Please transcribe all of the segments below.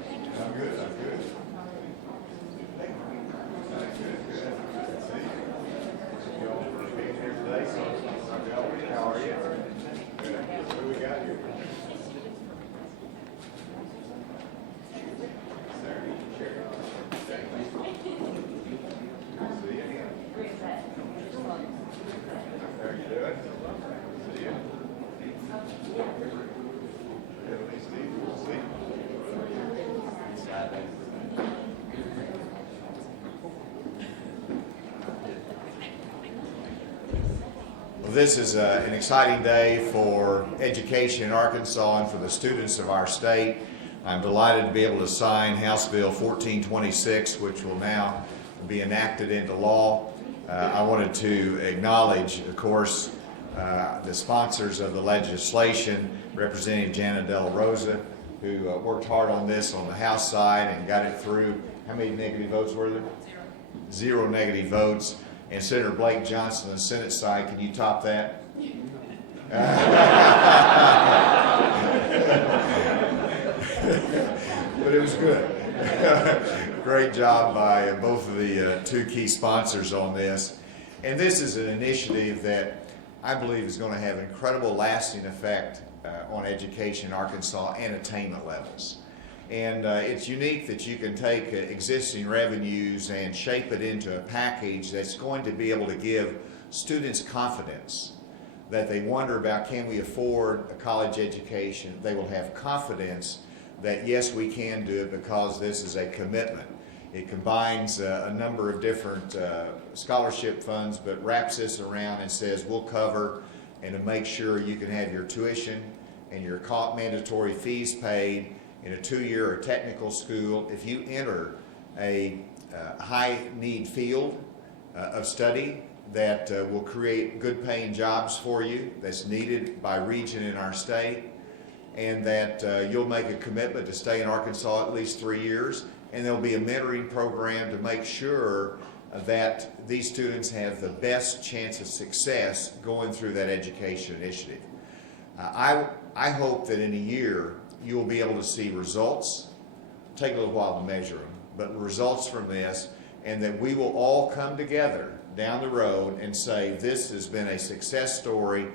I'm good. I'm good. See you all for being here today. How are you? Good. What do we got here? How you doing? See you. Well, this is an exciting day for education in Arkansas and for the students of our state. I'm delighted to be able to sign House Bill 1426, which will now be enacted into law. I wanted to acknowledge, of course, the sponsors of the legislation, Representative Jana De La Rosa, who worked hard on this on the House side and got it through. How many negative votes were there? Zero negative votes. And Senator Blake Johnson on the Senate side, can you top that? But it was good. Great job by both of the two key sponsors on this. And this is an initiative that I believe is going to have incredible lasting effect on education in Arkansas and attainment levels. And it's unique that you can take existing revenues and shape it into a package that's going to be able to give students confidence that they wonder about, can we afford a college education? They will have confidence that yes, we can do it because this is a commitment. It combines a number of different scholarship funds, but wraps this around and says we'll cover and to make sure you can have your tuition and your mandatory fees paid in a 2-year or technical school. If you enter a high-need field of study that will create good-paying jobs for you that's needed by region in our state, and that you'll make a commitment to stay in Arkansas at least 3 years, and there'll be a mentoring program to make sure that these students have the best chance of success going through that education initiative. I hope that in a year you'll be able to see results. Take a little while to measure them, but results from this, and that we will all come together down the road and say this has been a success story,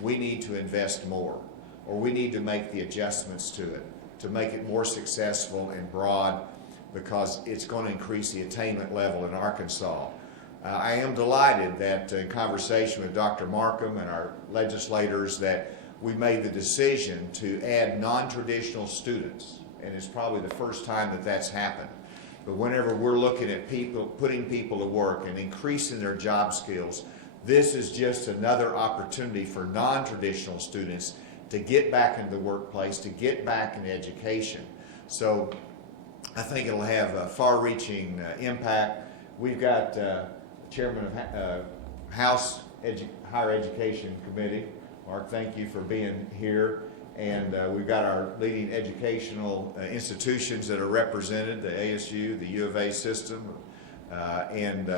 we need to invest more, or we need to make the adjustments to it to make it more successful and broad, because it's going to increase the attainment level in Arkansas. I am delighted that in conversation with Dr. Markham and our legislators that we made the decision to add non-traditional students, and it's probably the first time that that's happened. But whenever we're looking at people, putting people to work and increasing their job skills, this is just another opportunity for non-traditional students to get back into the workplace, to get back into education. So I think it'll have a far-reaching impact. We've got Chairman of House Higher Education Committee. Mark, thank you for being here. And we've got our leading educational institutions that are represented, the ASU, the U of A system, and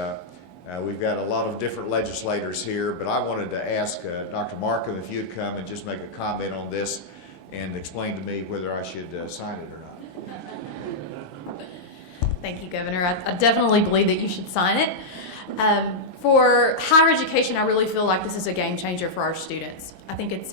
we've got a lot of different legislators here. But I wanted to ask Dr. Markham if you'd come and just make a comment on this and explain to me whether I should sign it or not. Thank you, Governor. I definitely believe that you should sign it. For higher education, I really feel like this is a game changer for our students. I think it's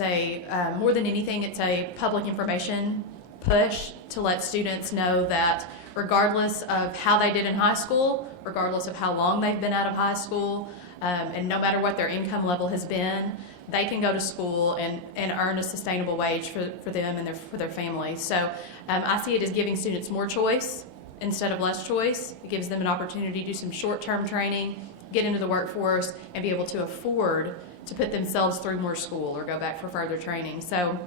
more than anything, it's a public information push to let students know that regardless of how they did in high school, regardless of how long they've been out of high school, and no matter what their income level has been, they can go to school and earn a sustainable wage for them and for their families. So I see it as giving students more choice instead of less choice. It gives them an opportunity to do some short-term training, get into the workforce, and be able to afford to put themselves through more school or go back for further training. So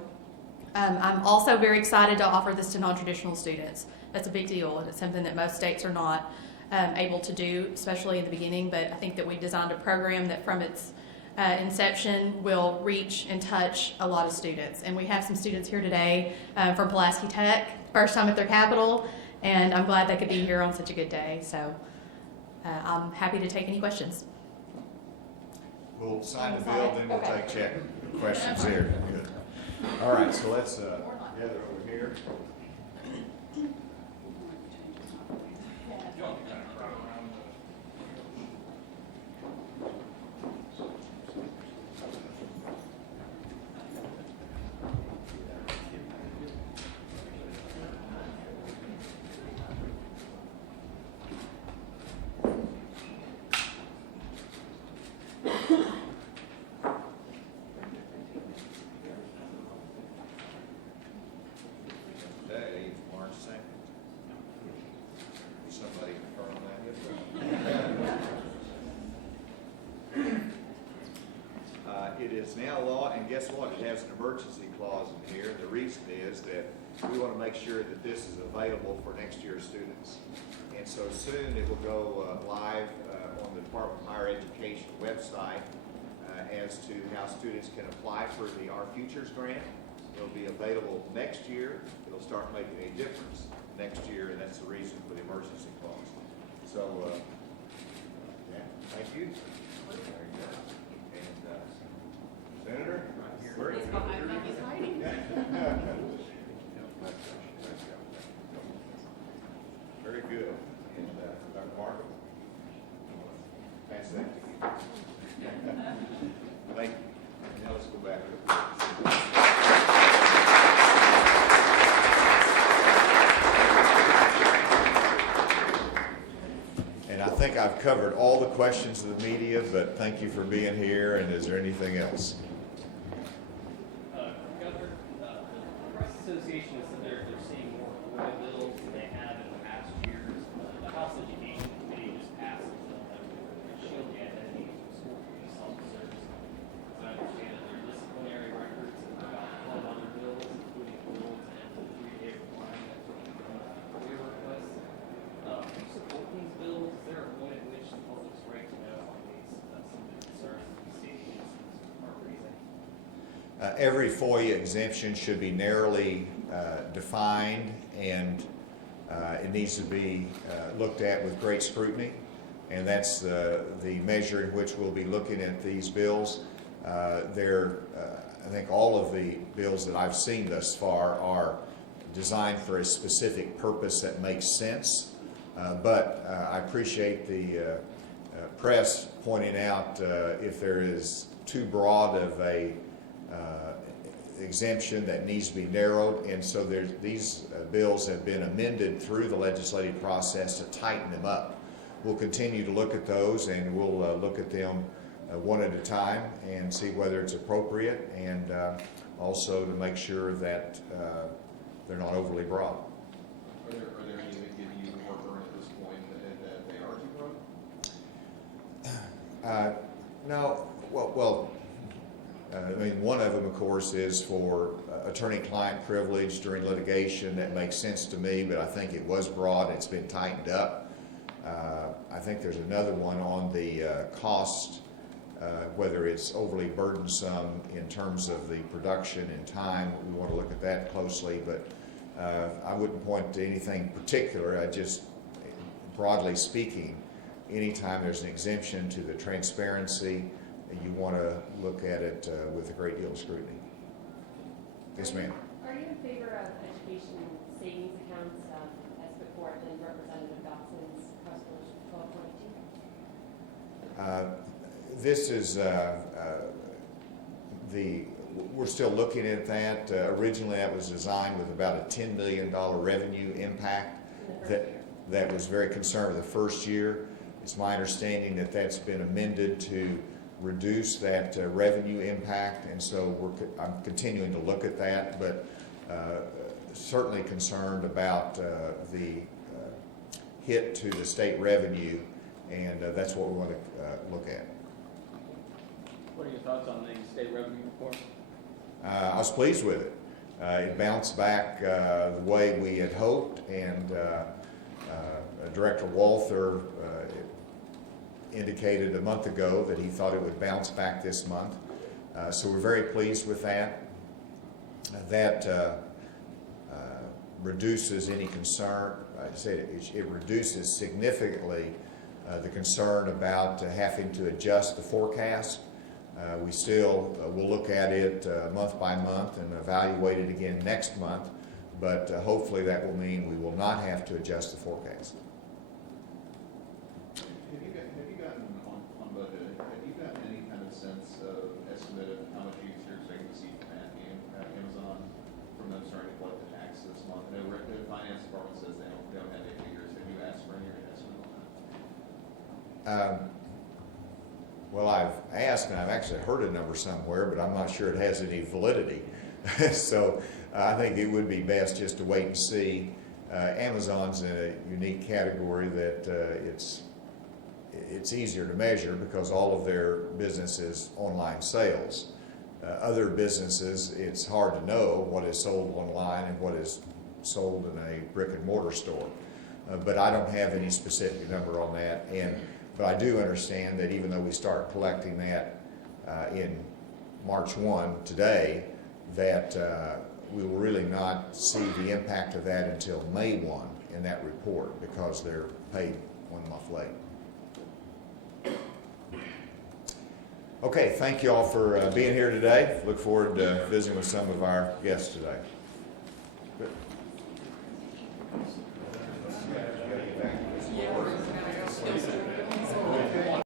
I'm also very excited to offer this to non-traditional students. That's a big deal, and it's something that most states are not able to do, especially in the beginning. But I think that we designed a program that from its inception will reach and touch a lot of students. And we have some students here today from Pulaski Tech, first time at their capital, and I'm glad they could be here on such a good day. So I'm happy to take any questions. We'll sign the bill, then we'll take questions here. Good. All right, so let's gather over here. it is now law, and guess what? It has an emergency clause in here. The reason is that we want to make sure that this is available for next year's students. And so soon it will go live on the Department of Higher Education website as to how students can apply for the ArFuture Grant. It'll be available next year. It'll start making a difference next year, and that's the reason for the emergency clause. So, yeah, thank you. There you go. And Senator? Where are you? I think he's hiding. Very good. And Dr. Markham? Pass that to you. Thank you. Now let's go back to the And I think I've covered all the questions of the media, but thank you for being here. And is there anything else? Governor, the Press Association has said they're seeing more oil bills than they have in the past years. The House Education Committee just passed a bill that would shield the identity of school police officers. As I understand it, there are disciplinary records and about 12 other bills, including bills and the 3-day requirement for FOIA requests. Do you support these bills? Is there a point at which the public's right to know on these some of the concerns that the state agencies are raising? Every FOIA exemption should be narrowly defined, and it needs to be looked at with great scrutiny, and that's the measure in which we'll be looking at these bills. I think all of the bills that I've seen thus far are designed for a specific purpose that makes sense, but I appreciate the press pointing out if there is too broad of a exemption that needs to be narrowed, and so these bills have been amended through the legislative process to tighten them up. We'll continue to look at those, and we'll look at them one at a time and see whether it's appropriate, and also to make sure that they're not overly broad. Are there any that give you heartburn at this point that they are too broad? No, I mean, one of them, of course, is for attorney-client privilege during litigation. That makes sense to me, but I think it was broad. It's been tightened up. I think there's another one on the cost, whether it's overly burdensome in terms of the production and time. We want to look at that closely, but I wouldn't point to anything particular. I just, broadly speaking, anytime there's an exemption to the transparency, you want to look at it with a great deal of scrutiny. Yes, ma'am. Are you in favor of education savings accounts as put forth in Representative Dotson's House Resolution 1222? This is we're still looking at that. Originally, that was designed with about a $10 million revenue impact. That was very concerned with the first year. It's my understanding that that's been amended to reduce that revenue impact, and so I'm continuing to look at that, but certainly concerned about the hit to the state revenue, and that's what we want to look at. What are your thoughts on the state revenue report? I was pleased with it. It bounced back the way we had hoped, and Director Walther indicated a month ago that he thought it would bounce back this month. So we're very pleased with that. That reduces any concern. I say it reduces significantly the concern about having to adjust the forecast. We still will look at it month by month and evaluate it again next month, but hopefully that will mean we will not have to adjust the forecast. Sense of estimate of how much you're expecting to see from Amazon from them starting to collect the tax this month? I know the finance department says they don't have any figures. Have you asked for any estimate on that? Well, I've asked, and I've actually heard a number somewhere, but I'm not sure it has any validity. So I think it would be best just to wait and see. Amazon's in a unique category that it's easier to measure because all of their business is online sales. other businesses, it's hard to know what is sold online and what is sold in a brick and mortar store. But I don't have any specific number on that. But I do understand that even though we start collecting that in March 1 today, that we will really not see the impact of that until May 1 in that report, because they're paid 1 month late. Okay, thank you all for being here today. Look forward to visiting with some of our guests today. Good.